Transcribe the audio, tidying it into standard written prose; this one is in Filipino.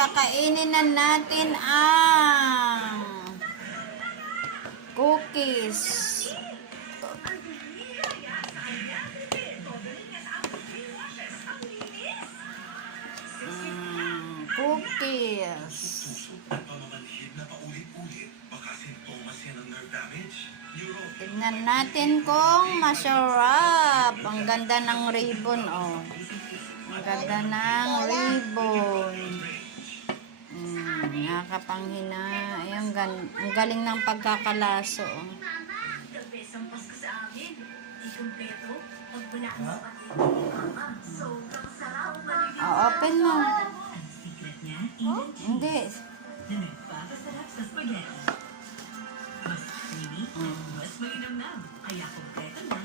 kakainin na natin ang cookies. Cookies. Tignan natin kung masarap. Ang ganda ng ribbon, oh. Ang ganda ng ribbon. Nakakapanghina. Ay, ang galing ng pagkakalaso, oh. Oh, open mo. Oh, hindi. Mas mainam na, kaya kompleto na